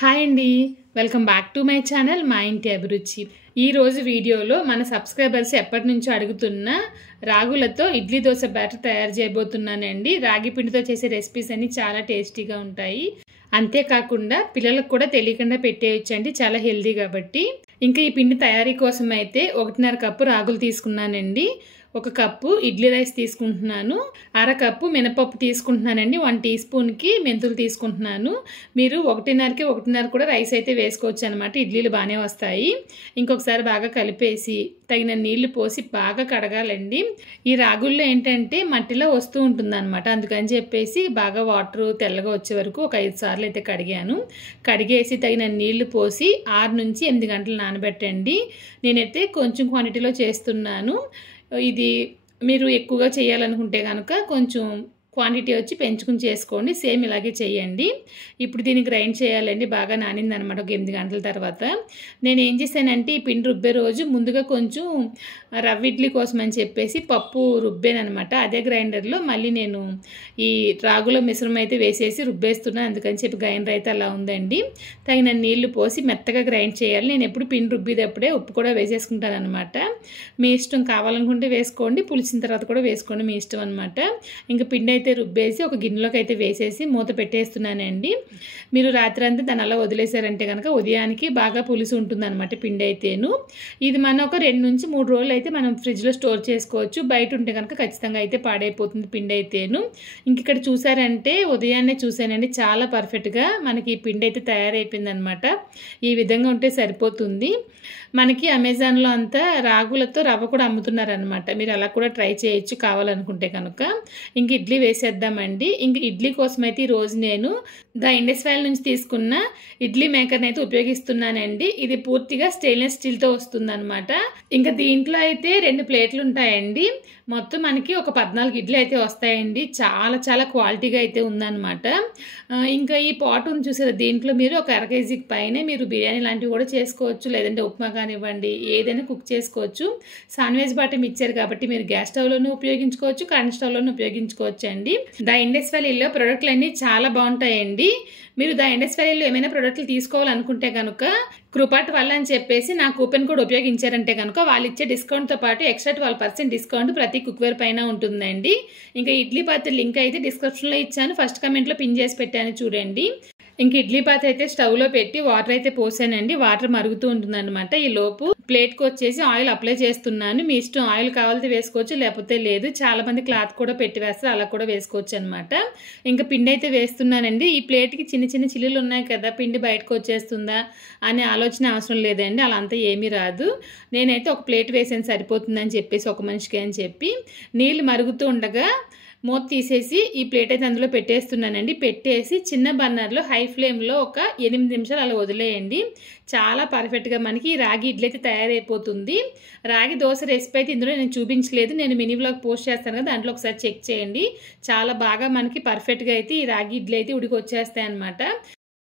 Hi అండి, welcome back to my channel మా ఇంటి అభిరుచి. ఈరోజు వీడియోలో మన సబ్స్క్రైబర్స్ ఎప్పటి నుంచో అడుగుతున్న రాగులతో ఇడ్లీ దోశ బ్యాటర్ తయారు చేయబోతున్నానండి. రాగి పిండితో చేసే రెసిపీస్ అన్ని చాలా టేస్టీగా ఉంటాయి. అంతేకాకుండా పిల్లలకు కూడా తెలియకుండా పెట్టేయచ్చండి, చాలా హెల్దీ కాబట్టి. ఇంకా ఈ పిండి తయారీ కోసం అయితే 1.5 కప్పు రాగులు తీసుకున్నానండి. 1 కప్పు ఇడ్లీ రైస్ తీసుకుంటున్నాను. 1/2 కప్పు మినపప్పు తీసుకుంటున్నానండి. 1 టీ స్పూన్కి మెంతులు తీసుకుంటున్నాను. మీరు 1.5కి 1.5 కూడా రైస్ అయితే వేసుకోవచ్చు అనమాట. ఇడ్లీలు బాగానే వస్తాయి. ఇంకొకసారి బాగా కలిపేసి తగిన నీళ్లు పోసి బాగా కడగాలండి. ఈ రాగుల్లో ఏంటంటే మట్టిలో వస్తూ ఉంటుంది అనమాట. అందుకని చెప్పేసి బాగా వాటర్ తెల్లగా వచ్చే వరకు ఒక 5 సార్లు అయితే కడిగాను. కడిగేసి తగిన నీళ్లు పోసి 6 నుంచి 8 గంటలు నానబెట్టండి. నేనైతే కొంచెం క్వాంటిటీలో చేస్తున్నాను. ఇది మీరు ఎక్కువగా చేయాలనుకుంటే కనుక కొంచెం క్వాంటిటీ వచ్చి పెంచుకుని చేసుకోండి. సేమ్ ఇలాగే చేయండి. ఇప్పుడు దీన్ని గ్రైండ్ చేయాలండి. బాగా నానిందనమాట ఒక 8 గంటల తర్వాత. నేను ఏం చేశానంటే ఈ పిండి రుబ్బే రోజు ముందుగా కొంచెం రవ్వ ఇడ్లీ కోసం అని చెప్పేసి పప్పు రుబ్బానమాట. అదే గ్రైండర్లో మళ్ళీ నేను ఈ రాగుల మిశ్రమం అయితే వేసేసి రుబ్బేస్తున్నాను. అందుకని చెప్పి గ్రైండర్ అయితే అలా ఉందండి. తగిన నీళ్లు పోసి మెత్తగా గ్రైండ్ చేయాలి. నేను ఎప్పుడు పిండి రుబ్బేటప్పుడే ఉప్పు కూడా వేసేసుకుంటాను అనమాట. మీ ఇష్టం, కావాలనుకుంటే వేసుకోండి, పులిసిన తర్వాత కూడా వేసుకోండి, మీ ఇష్టం అనమాట. ఇంకా పిండి అయితే రుబ్బేసి ఒక గిన్నెలోకి అయితే వేసేసి మూత పెట్టేస్తున్నానండి. మీరు రాత్రి అంతా దాన్ని అలా వదిలేసారంటే కనుక ఉదయానికి బాగా పులుసు ఉంటుంది అనమాట పిండి అయితేను. ఇది మనం ఒక 2 నుంచి 3 రోజులు అయితే మనం ఫ్రిడ్జ్లో స్టోర్ చేసుకోవచ్చు. బయట ఉంటే కనుక ఖచ్చితంగా అయితే పాడైపోతుంది పిండి అయితేను. ఇంక ఇక్కడ చూసారంటే ఉదయాన్నే చూసానండి, చాలా పర్ఫెక్ట్గా మనకి ఈ పిండి అయితే తయారైపోయింది అనమాట. ఈ విధంగా ఉంటే సరిపోతుంది. మనకి అమెజాన్లో అంతా రాగులతో రవ్వ కూడా అమ్ముతున్నారనమాట. మీరు అలా కూడా ట్రై చేయొచ్చు కావాలనుకుంటే కనుక. ఇంక ఇడ్లీ వేసేద్దామండి. ఇంక ఇడ్లీ కోసం అయితే ఈరోజు నేను ద ఇండస్ వ్యాలీ నుంచి తీసుకున్న ఇడ్లీ మేకర్ని అయితే ఉపయోగిస్తున్నానండి. ఇది పూర్తిగా స్టెయిన్లెస్ స్టీల్తో వస్తుంది అనమాట. ఇంకా దీంట్లో అయితే 2 ప్లేట్లు ఉంటాయండి. మొత్తం మనకి ఒక 14 ఇడ్లీ అయితే వస్తాయండి. చాలా చాలా క్వాలిటీగా అయితే ఉందన్నమాట. ఇంకా ఈ పాట్ ఉంది చూసారా, దీంట్లో మీరు ఒక 1/2 కేజీకి పైనే మీరు బిర్యానీ లాంటివి కూడా చేసుకోవచ్చు, లేదంటే ఉప్మా కానివ్వండి, ఏదైనా కుక్ చేసుకోవచ్చు. శాండ్విచ్ బాటం ఇచ్చారు కాబట్టి మీరు గ్యాస్ స్టవ్లోనూ ఉపయోగించుకోవచ్చు, కరెంట్ స్టవ్లోనూ ఉపయోగించుకోవచ్చు అండి. ద ఇండస్ వ్యాలీలో ప్రొడక్ట్లు అన్నీ చాలా బాగుంటాయండి. మీరు ద ఇండస్ వ్యాలీలో ఏమైనా ప్రొడక్ట్లు తీసుకోవాలనుకుంటే కనుక కృపా12 అని చెప్పేసి నా కూపెన్ కోడ్ ఉపయోగించారంటే కనుక వాళ్ళు ఇచ్చే డిస్కౌంట్తో పాటు ఎక్స్ట్రా 12% డిస్కౌంట్ ప్రతి కుక్వేర్ పైన ఉంటుందండి. ఇంకా ఇడ్లీ పాత్ర లింక్ అయితే డిస్క్రిప్షన్లో ఇచ్చాను, ఫస్ట్ కమెంట్లో పిన్ చేసి పెట్టాను చూడండి. ఇంక ఇడ్లీ పాత్ర అయితే స్టవ్లో పెట్టి వాటర్ అయితే పోసానండి. వాటర్ మరుగుతూ ఉంటుందన్నమాట. ఈ లోపు ప్లేట్కి వచ్చేసి ఆయిల్ అప్లై చేస్తున్నాను. మీ ఇష్టం, ఆయిల్ కావాలితే వేసుకోవచ్చు, లేకపోతే లేదు. చాలా మంది క్లాత్ కూడా పెట్టి వేస్తారు, అలా కూడా వేసుకోవచ్చు అనమాట. ఇంకా పిండి అయితే వేస్తున్నానండి. ఈ ప్లేట్కి చిన్న చిన్న చిల్లులు ఉన్నాయి కదా, పిండి బయటకు వచ్చేస్తుందా అనే ఆలోచన అవసరం లేదండి, అలా అంతా ఏమీ రాదు. నేనైతే ఒక ప్లేట్ వేసాను సరిపోతుందని చెప్పేసి, ఒక మనిషికి అని చెప్పి. నీళ్ళు మరుగుతూ ఉండగా మూత తీసేసి ఈ ప్లేట్ అయితే అందులో పెట్టేస్తున్నానండి. పెట్టేసి చిన్న బర్నర్లో హై ఫ్లేమ్లో ఒక 8 నిమిషాలు అలా వదిలేయండి. చాలా పర్ఫెక్ట్గా మనకి రాగి ఇడ్లీ అయితే తయారైపోతుంది. రాగి దోశ రెసిపీ అయితే ఇందులో నేను చూపించలేదు, నేను మినీ వ్లాగ్ పోస్ట్ చేస్తాను కదా, దాంట్లో ఒకసారి చెక్ చేయండి. చాలా బాగా మనకి పర్ఫెక్ట్గా అయితే ఈ రాగి ఇడ్లీ అయితే ఉడికి వచ్చేస్తాయి అనమాట.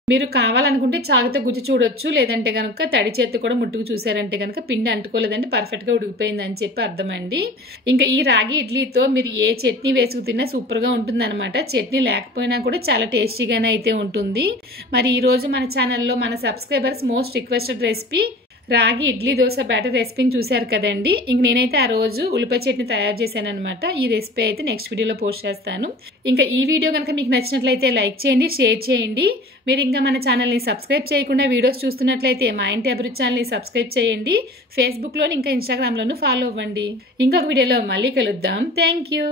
మీరు కావాలనుకుంటే చాకుతో గుజ్జు చూడొచ్చు, లేదంటే కనుక తడి చేతి కూడా ముట్టుకు చూసారంటే కనుక పిండి అంటుకోలేదంటే పర్ఫెక్ట్గా ఉడికిపోయింది అని చెప్పి అర్థమండి. ఇంకా ఈ రాగి ఇడ్లీతో మీరు ఏ చట్నీ వేసుకు తిన్నా సూపర్గా ఉంటుంది అనమాట. చట్నీ లేకపోయినా కూడా చాలా టేస్టీగానే అయితే ఉంటుంది. మరి ఈరోజు మన ఛానల్లో మన సబ్స్క్రైబర్స్ మోస్ట్ రిక్వెస్టెడ్ రెసిపీ రాగి ఇడ్లీ దోశ బ్యాటర్ రెసిపీని చూశారు కదండి. ఇంక నేనైతే ఆ రోజు ఉల్లిపాయ చట్నీ తయారు చేశాను అనమాట. ఈ రెసిపీ అయితే నెక్స్ట్ వీడియోలో పోస్ట్ చేస్తాను. ఇంకా ఈ వీడియో కనుక మీకు నచ్చినట్లయితే లైక్ చేయండి, షేర్ చేయండి. మీరు ఇంకా మన ఛానల్ని సబ్స్క్రైబ్ చేయకుండా వీడియోస్ చూస్తున్నట్లయితే మా ఇంటి అభిరుచి ఛానల్ని సబ్స్క్రైబ్ చేయండి. ఫేస్బుక్లోని ఇంకా ఇన్స్టాగ్రామ్లోనూ ఫాలో అవ్వండి. ఇంకొక వీడియోలో మళ్ళీ కలుద్దాం. Thank you.